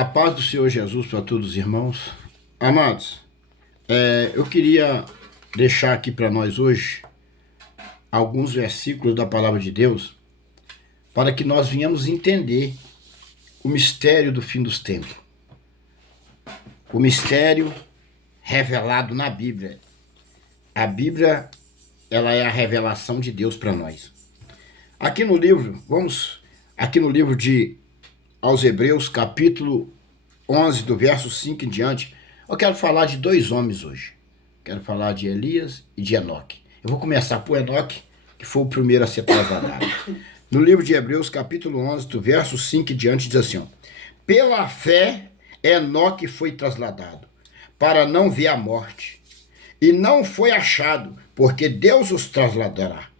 A paz do Senhor Jesus para todos os irmãos. Amados, eu queria deixar aqui para nós hoje alguns versículos da palavra de Deus para que nós venhamos entender o mistério do fim dos tempos. O mistério revelado na Bíblia. A Bíblia, ela é a revelação de Deus para nós. Aqui no livro, de aos Hebreus, capítulo 11, do verso 5 em diante, eu quero falar de dois homens hoje. Quero falar de Elias e de Enoque. Eu vou começar por Enoque, que foi o primeiro a ser trasladado. No livro de Hebreus, capítulo 11, do verso 5 em diante, diz assim, ó, pela fé, Enoque foi trasladado, para não ver a morte, e não foi achado, porque Deus os trasladará,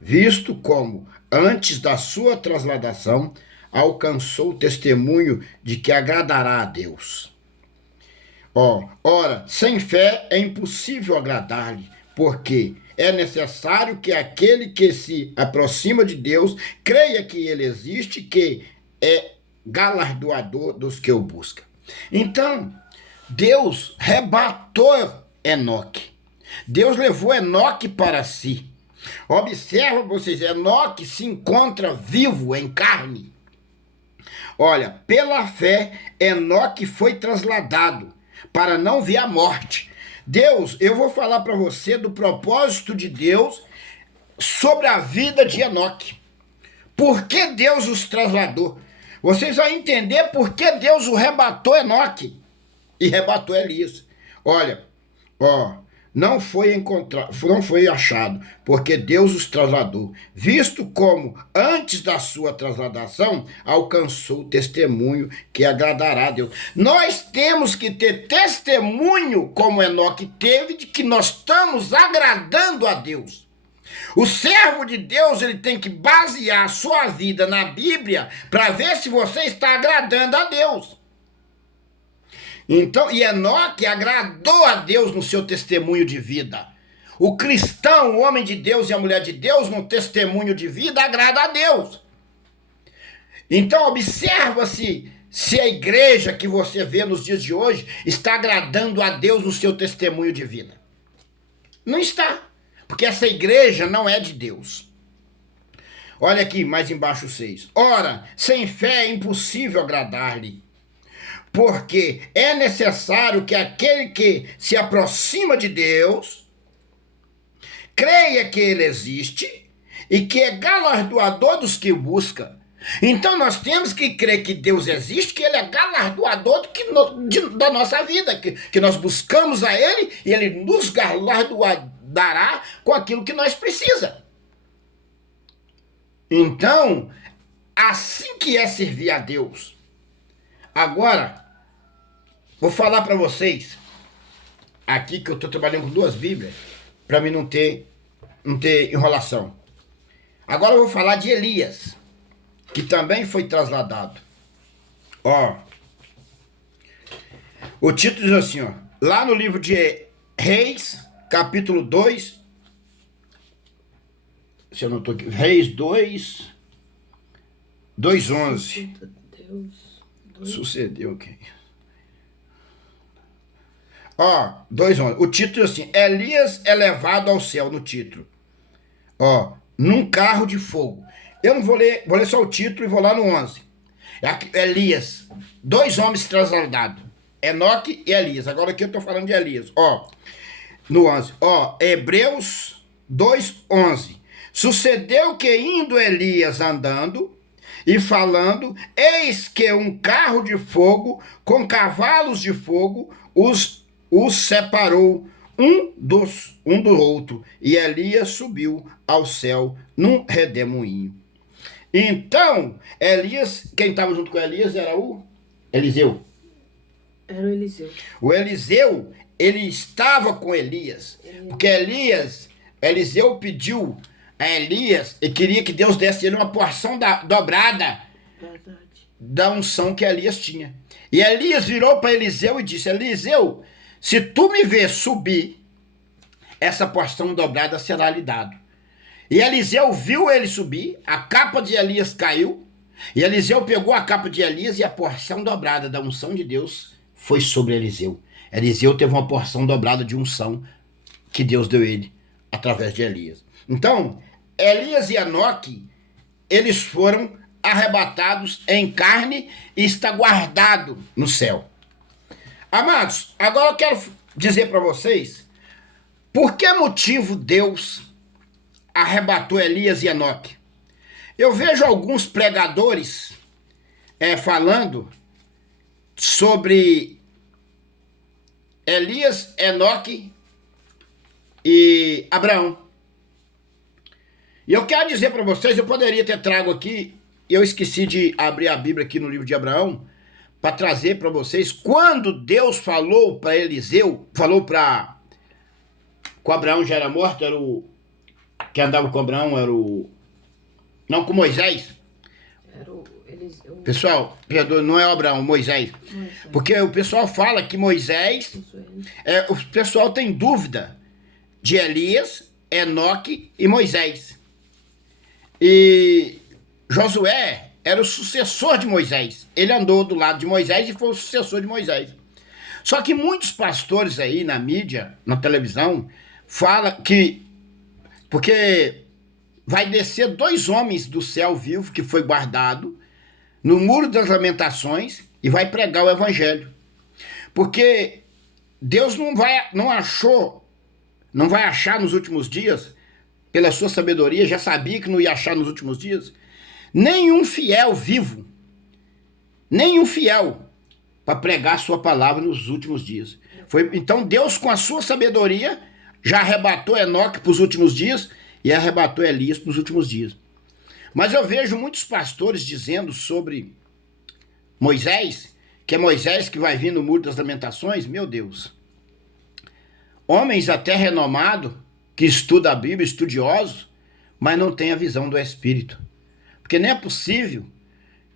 visto como, antes da sua trasladação, alcançou o testemunho de que agradará a Deus. Ora, sem fé é impossível agradar-lhe, porque é necessário que aquele que se aproxima de Deus creia que ele existe, que é galardoador dos que o buscam. Então, Deus rebatou Enoque. Deus levou Enoque para si. Observa vocês, Enoque se encontra vivo em carne. Olha, pela fé, Enoque foi trasladado para não ver a morte. Deus, eu vou falar para você do propósito de Deus sobre a vida de Enoque. Por que Deus os trasladou? Vocês vão entender por que Deus o rebatou Enoque e rebatou Elias. Olha, não foi achado, porque Deus os trasladou, visto como, antes da sua trasladação, alcançou o testemunho que agradará a Deus. Nós temos que ter testemunho, como Enoque teve, de que nós estamos agradando a Deus. O servo de Deus, ele tem que basear a sua vida na Bíblia para ver se você está agradando a Deus. Então, e Enoque agradou a Deus no seu testemunho de vida. O cristão, o homem de Deus e a mulher de Deus, no testemunho de vida, agrada a Deus. Então, observa-se se a igreja que você vê nos dias de hoje está agradando a Deus no seu testemunho de vida. Não está, porque essa igreja não é de Deus. Olha aqui, mais embaixo 6. Ora, sem fé é impossível agradar-lhe, porque é necessário que aquele que se aproxima de Deus creia que ele existe e que é galardoador dos que o buscam. Então nós temos que crer que Deus existe, que ele é galardoador da nossa vida, que nós buscamos a ele e ele nos galardoará com aquilo que nós precisamos. Então, assim que é servir a Deus. Agora, vou falar para vocês, aqui que eu estou trabalhando com duas Bíblias, para mim não ter enrolação. Agora eu vou falar de Elias, que também foi trasladado. O título diz assim, lá no livro de Reis, capítulo 2, se eu não estou aqui, Reis 2, 2:11. Sucedeu quem? 2:11. O título é assim, Elias é levado ao céu, no título. Num carro de fogo. Eu não vou ler só o título e vou lá no 11. Elias, dois homens trasladados, Enoque e Elias. Agora aqui eu estou falando de Elias. No 11. Hebreus 2:11. Sucedeu que indo Elias andando e falando, eis que um carro de fogo com cavalos de fogo os separou um do outro, e Elias subiu ao céu num redemoinho. Então, Elias, quem estava junto com Elias era o Eliseu. Era o Eliseu. O Eliseu, ele estava com Elias, porque Eliseu pediu a Elias e queria que Deus desse ele uma porção dobrada da unção que Elias tinha. E Elias virou para Eliseu e disse, Eliseu, se tu me ver subir, essa porção dobrada será lhe dado. E Eliseu viu ele subir, a capa de Elias caiu, E Eliseu pegou a capa de Elias e a porção dobrada da unção de Deus foi sobre Eliseu. Eliseu teve uma porção dobrada de unção que Deus deu a ele através de Elias. Então, Elias e Enoque, eles foram arrebatados em carne e está guardado no céu. Amados, agora eu quero dizer para vocês por que motivo Deus arrebatou Elias e Enoque. Eu vejo alguns pregadores falando sobre Elias, Enoque e Abraão. E eu quero dizer para vocês, eu poderia ter trago aqui, eu esqueci de abrir a Bíblia aqui no livro de Abraão, para trazer para vocês, quando Deus falou para Eliseu, falou para... Com Abraão já era morto, era o... Que andava com Abraão era o... Não, com Moisés. Era o Eliseu. Pessoal, perdoa, não é o Abraão, Moisés. Porque o pessoal fala que Moisés... o pessoal tem dúvida de Elias, Enoque e Moisés. E Josué era o sucessor de Moisés. Ele andou do lado de Moisés e foi o sucessor de Moisés. Só que muitos pastores aí na mídia, na televisão, falam que... Porque vai descer 2 homens do céu vivo que foi guardado no Muro das Lamentações e vai pregar o evangelho. Porque Deus não vai achar nos últimos dias, pela sua sabedoria, já sabia que não ia achar nos últimos dias, nenhum fiel vivo, nenhum fiel para pregar a sua palavra nos últimos dias. Então Deus, com a sua sabedoria, já arrebatou Enoque para os últimos dias e arrebatou Elias para os últimos dias. Mas eu vejo muitos pastores dizendo sobre Moisés, que é Moisés que vai vir no Muro das Lamentações. Meu Deus. Homens até renomados, que estudam a Bíblia, estudiosos, mas não têm a visão do Espírito. Porque não é possível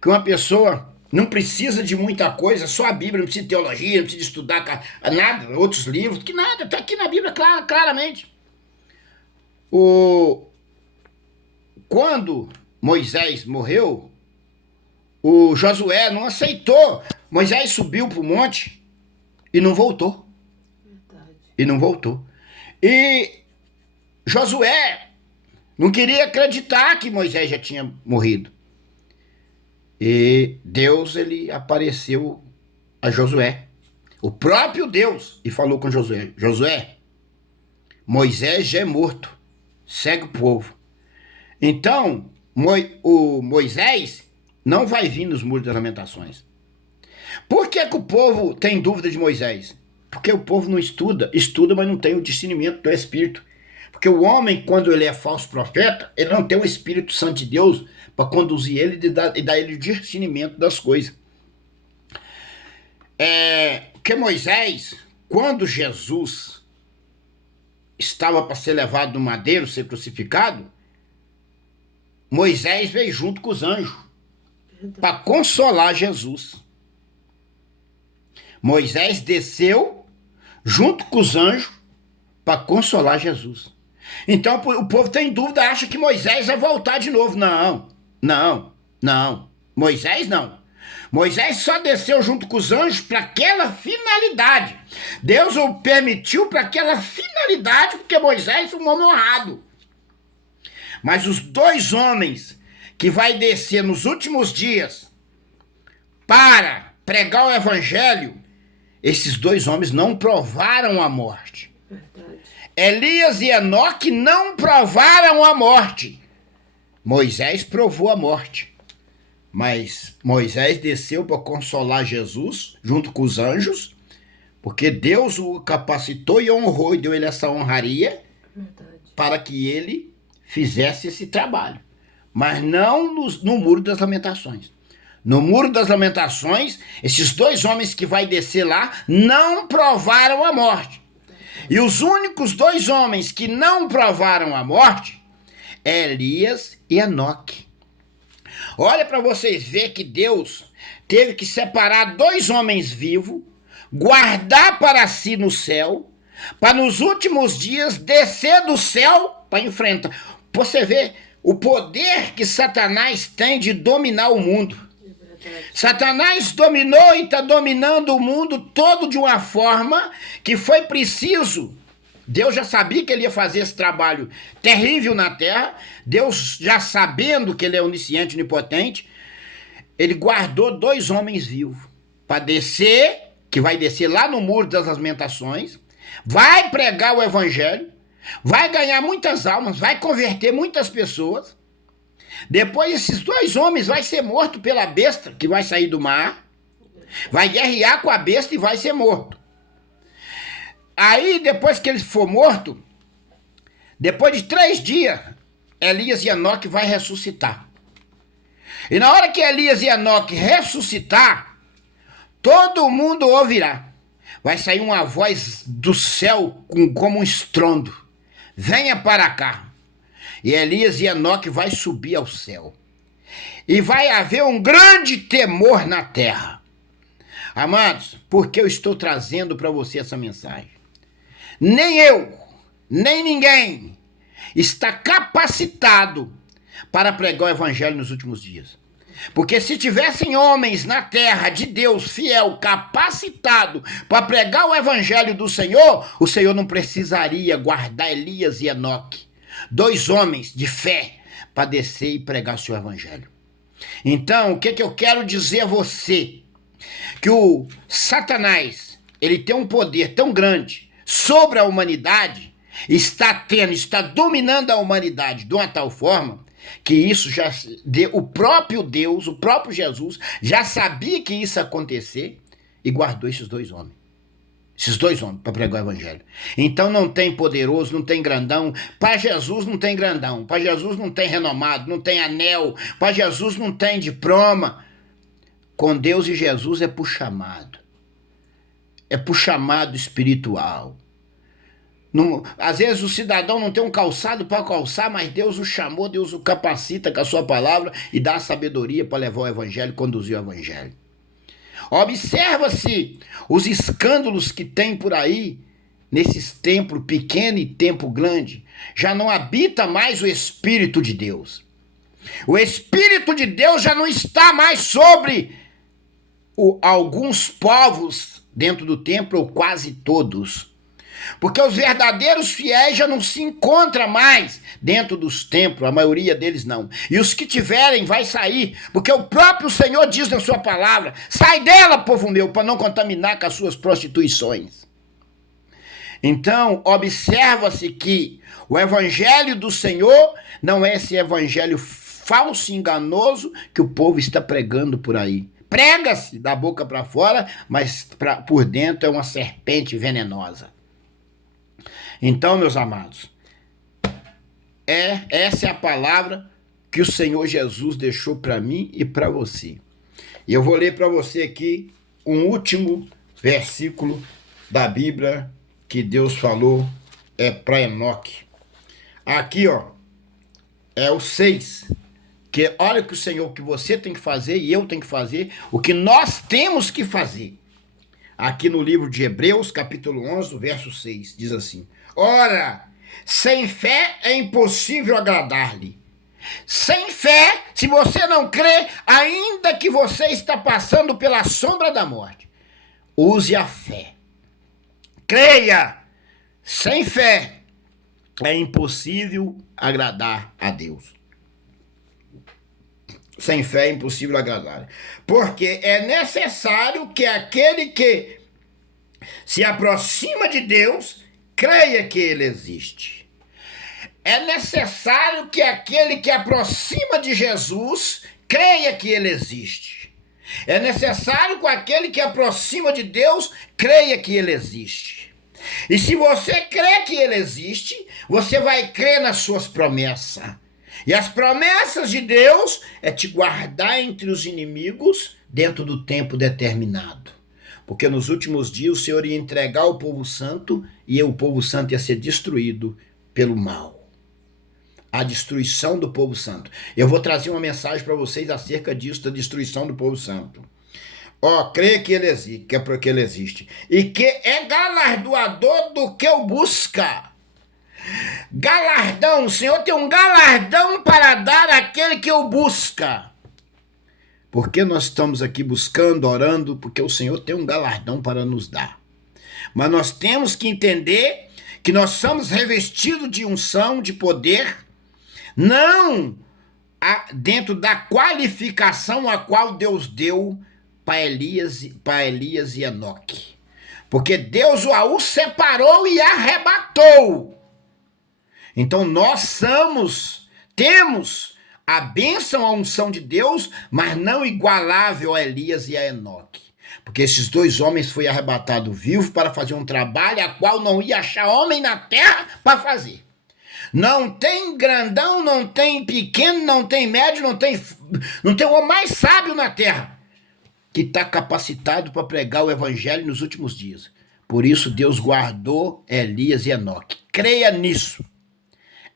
que uma pessoa não precisa de muita coisa, só a Bíblia, não precisa de teologia, não precisa de estudar nada, outros livros, que nada, está aqui na Bíblia claramente. Quando Moisés morreu, o Josué não aceitou. Moisés subiu para o monte e não voltou. Verdade. E não voltou. E Josué não queria acreditar que Moisés já tinha morrido. E Deus, ele apareceu a Josué, o próprio Deus, e falou com Josué: Josué, Moisés já é morto, segue o povo. Então, o Moisés não vai vir nos Muros das Lamentações. Por que o povo tem dúvida de Moisés? Porque o povo não estuda, mas não tem o discernimento do Espírito. Porque o homem, quando ele é falso profeta, ele não tem o Espírito Santo de Deus para conduzir ele e dar ele o discernimento das coisas. Porque Moisés, quando Jesus estava para ser levado no madeiro, ser crucificado, Moisés veio junto com os anjos para consolar Jesus. Moisés desceu junto com os anjos para consolar Jesus. Então o povo tem dúvida, acha que Moisés vai voltar de novo. Não. Moisés não. Moisés só desceu junto com os anjos para aquela finalidade. Deus o permitiu para aquela finalidade, porque Moisés foi um homem honrado. Mas os 2 homens que vai descer nos últimos dias para pregar o evangelho, esses 2 homens não provaram a morte. Verdade. Elias e Enoque não provaram a morte. Moisés provou a morte. Mas Moisés desceu para consolar Jesus junto com os anjos, porque Deus o capacitou e honrou e deu ele essa honraria. Verdade. Para que ele fizesse esse trabalho. Mas não no Muro das Lamentações. No Muro das Lamentações, esses 2 homens que vai descer lá não provaram a morte. E os únicos 2 homens que não provaram a morte é Elias e Enoque. Olha para vocês verem que Deus teve que separar 2 homens vivos, guardar para si no céu, para nos últimos dias descer do céu para enfrentar. Você vê o poder que Satanás tem de dominar o mundo. Satanás dominou e está dominando o mundo todo de uma forma que foi preciso. Deus já sabia que ele ia fazer esse trabalho terrível na terra. Deus, já sabendo que ele é onisciente, onipotente, ele guardou 2 homens vivos para descer, que vai descer lá no Muro das Lamentações, vai pregar o evangelho, vai ganhar muitas almas, vai converter muitas pessoas. Depois esses 2 homens vai ser morto pela besta que vai sair do mar, vai guerrear com a besta e vai ser morto. Aí depois que ele for morto, depois de 3 dias, Elias e Enoque vai ressuscitar. E na hora que Elias e Enoque ressuscitar, todo mundo ouvirá. Vai sair uma voz do céu como um estrondo. Venha para cá. E Elias e Enoque vai subir ao céu. E vai haver um grande temor na terra. Amados, por que eu estou trazendo para você essa mensagem? Nem eu, nem ninguém está capacitado para pregar o evangelho nos últimos dias. Porque se tivessem homens na terra de Deus fiel, capacitado para pregar o evangelho do Senhor, o Senhor não precisaria guardar Elias e Enoque, 2 homens de fé, para descer e pregar o seu evangelho. Então, o que eu quero dizer a você? Que o Satanás, ele tem um poder tão grande sobre a humanidade, está dominando a humanidade de uma tal forma, que isso já, o próprio Deus, o próprio Jesus, já sabia que isso ia acontecer e guardou esses 2 homens. Esses 2 homens para pregar o evangelho. Então não tem poderoso, não tem grandão. Para Jesus não tem grandão. Para Jesus não tem renomado, não tem anel. Para Jesus não tem diploma. Com Deus e Jesus é por chamado. É por chamado espiritual. Às vezes o cidadão não tem um calçado para calçar, mas Deus o chamou, Deus o capacita com a sua palavra e dá a sabedoria para levar o evangelho, conduzir o evangelho. Observa-se os escândalos que tem por aí, nesses templos pequeno e templo grande. Já não habita mais o Espírito de Deus. O Espírito de Deus já não está mais sobre alguns povos dentro do templo, ou quase todos. Porque os verdadeiros fiéis já não se encontram mais dentro dos templos, a maioria deles não. E os que tiverem vai sair, porque o próprio Senhor diz na sua palavra: sai dela, povo meu, para não contaminar com as suas prostituições. Então, observa-se que o evangelho do Senhor não é esse evangelho falso e enganoso que o povo está pregando por aí. Prega-se da boca para fora, mas por dentro é uma serpente venenosa. Então, meus amados, essa é a palavra que o Senhor Jesus deixou para mim e para você. E eu vou ler para você aqui um último versículo da Bíblia que Deus falou para Enoque. Aqui, ó, é o 6. Que olha que o Senhor, que você tem que fazer e eu tenho que fazer, o que nós temos que fazer. Aqui no livro de Hebreus, capítulo 11, verso 6, diz assim: ora, sem fé é impossível agradar-lhe. Sem fé, se você não crê, ainda que você está passando pela sombra da morte, use a fé. Creia. Sem fé é impossível agradar a Deus. Sem fé é impossível agradar. Porque é necessário que aquele que se aproxima de Deus creia que ele existe. É necessário que aquele que aproxima de Jesus creia que ele existe. É necessário que aquele que aproxima de Deus creia que ele existe. E se você crê que ele existe, você vai crer nas suas promessas. E as promessas de Deus é te guardar entre os inimigos dentro do tempo determinado. Porque nos últimos dias o Senhor ia entregar o povo santo e o povo santo ia ser destruído pelo mal. A destruição do povo santo. Eu vou trazer uma mensagem para vocês acerca disso, da destruição do povo santo. Ó, crê que ele existe, que é porque ele existe. E que é galardoador do que o busca. galardão. O Senhor tem um galardão para dar àquele que o busca. Por que nós estamos aqui buscando, orando? Porque o Senhor tem um galardão para nos dar. Mas nós temos que entender que nós somos revestidos de unção, de poder, não dentro da qualificação a qual Deus deu para Elias e Enoque. Porque Deus o separou e arrebatou. Então nós temos a bênção, a unção de Deus, mas não igualável a Elias e a Enoque. Porque esses dois homens foram arrebatados vivos para fazer um trabalho a qual não ia achar homem na terra para fazer. Não tem grandão, não tem pequeno, não tem médio, não tem o homem mais sábio na terra que está capacitado para pregar o evangelho nos últimos dias. Por isso Deus guardou Elias e Enoque. Creia nisso.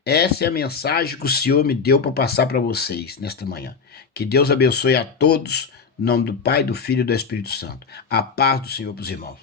Essa é a mensagem que o Senhor me deu para passar para vocês nesta manhã. Que Deus abençoe a todos, em nome do Pai, do Filho e do Espírito Santo. A paz do Senhor para os irmãos.